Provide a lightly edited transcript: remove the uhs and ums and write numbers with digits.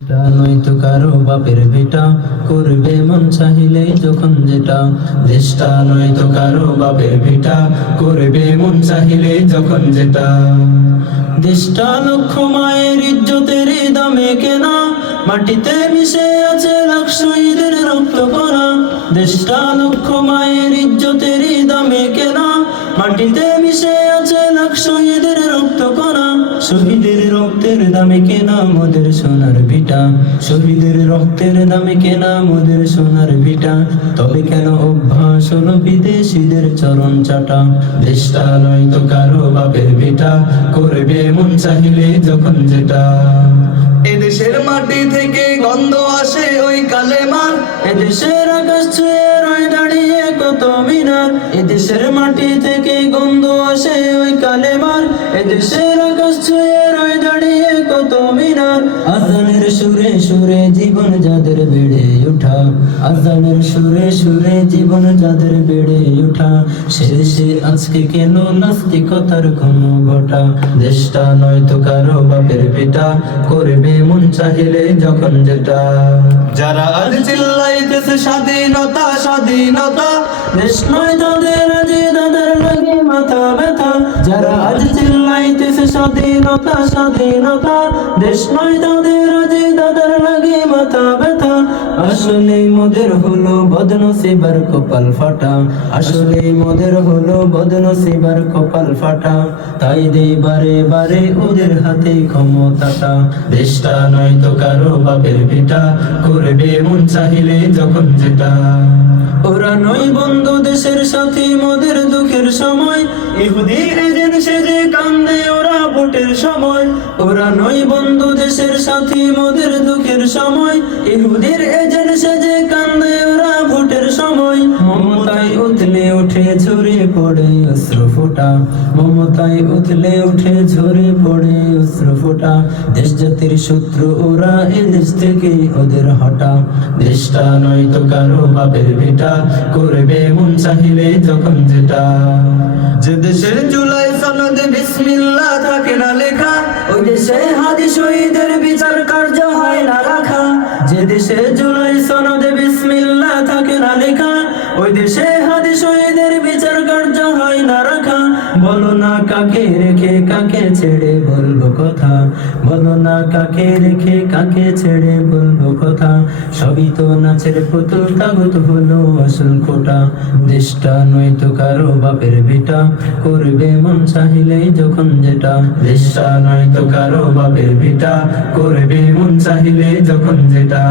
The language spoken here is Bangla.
তা নয়তো কারো বাপের বেটা, করবে মন চাহিলে যখন যেটা। দেশটা নয়তো কারো বাপের বেটা, করবে মন চাহিলে যখন যেটা। দেশটা লক্ষ মায়ের ইজ্জতের দামে কেনা, মাটিতে মিশে আছে লাখ শহীদের রক্ত কণা। দেশটা লক্ষ মায়ের ইজ্জতের দামে কেনা, মাটিতে মিশে আছে লাখ শহীদের রক্ত কণা। শহীদের রক্তের দামে কেনা মোদের সোনার ভিটা, শহীদের রক্তের দামে কেনা মোদের সোনার ভিটা। তবে কেন অভ্যাস হলো বিদেশিদের চরণ চাটা। দেশটা নয়তো কারো বাপের ভিটা, করবে মন চাহিলে যখন যেটা। এদেশের মাটি থেকে গন্ধ আসে ওই কালেমার, এদেশের আকাশ ছুঁয়ে রয় দাঁড়িয়ে কত মিনার। এদেশের মাটি থেকে গন্ধ আসে ওই কালেমার, এদেশের আকাশ ছুঁয়ে রয় দাঁড়িয়ে কত মিনার। আজানের সুরে সুরে জীবন যাদের বেড়ে ওঠা, আজানের সুরে সুরে জীবন যাদের বেড়ে ওঠা। সে আজকে কেন নাস্তিকতার ঘন ঘটা। দেশটা নয়তো কারো বাপের বেটা, করবে মন চাহিলে যখন যেটা। যারা আজ চিল্লাইতেছে স্বাধীনতা স্বাধীনতা, দেশ নয় তাদের আজ তাদের লাগে মাথা ব্যথা। যারা আজ চিল্লাইতেছে স্বাধীনতা স্বাধীনতা, দেশ নয় তাদের আজ তাদের লাগে মাথা ব্যথা। আসলে মোদের হলো বদনসিবার কপাল ফাটা, আসলে মোদের হলো বদনসিবার কপাল ফাটা। তাই দেই বারে বারে ওদের হাতে ক্ষমতাটা। দেশটা নয়তো কারো বাপের ভিটা, করবে মন চাহিলে যখন যেটা। ওরা নয় বন্ধু দেশের সাথী মোদের দুঃখের সময়, ইহুদি এজেন্ট সেজে কান্দে ওরা ভোটের সময়। ওরা নয় বন্ধু দেশের সাথী মোদের দুঃখের সময়, ইহুদির এজেন্ট সেজে কান্দে ওরা ভোটের সময়। মমতায় উথলে উঠে ঝরে পড়ে অশ্রু ফোঁটা, মমতায় উথলে উঠে ঝরে পড়ে অশ্রু ফোঁটা। দেশ জাতির শত্রু ওরা এদেশ থেকে ওদের হটা। দেশটা নয়তো কারো বাপের ভিটা, করবে মন চাহিলে যখন যেটা। যে দেশের জুলাই সনদে বিসমিল্লাহ থাকে না লেখা, ওই দেশে হাদি শহীদের বিচার কার্য হয় না রাখা। যে দেশে জুলাই সনদে বিসমিল্লাহ থাকে না লেখা, ওই দেশে হাদি শহীদের বিচার কার্য হয় না রাখা। বলো না কাকে রেখে কাকে ছেড়ে বলবো কথা, বলো না কাকে রেখে কাকে ছেড়ে বলবো কথা। সবই তো নাচের পুতুল, তাগুত হলো আসল খোটা। দেশটা নয়তো কারো বাপের ভিটা, করবে মন চাহিলে যখন যেটা। দেশটা নয়তো কারো বাপের ভিটা, করবে মন চাহিলে যখন যেটা।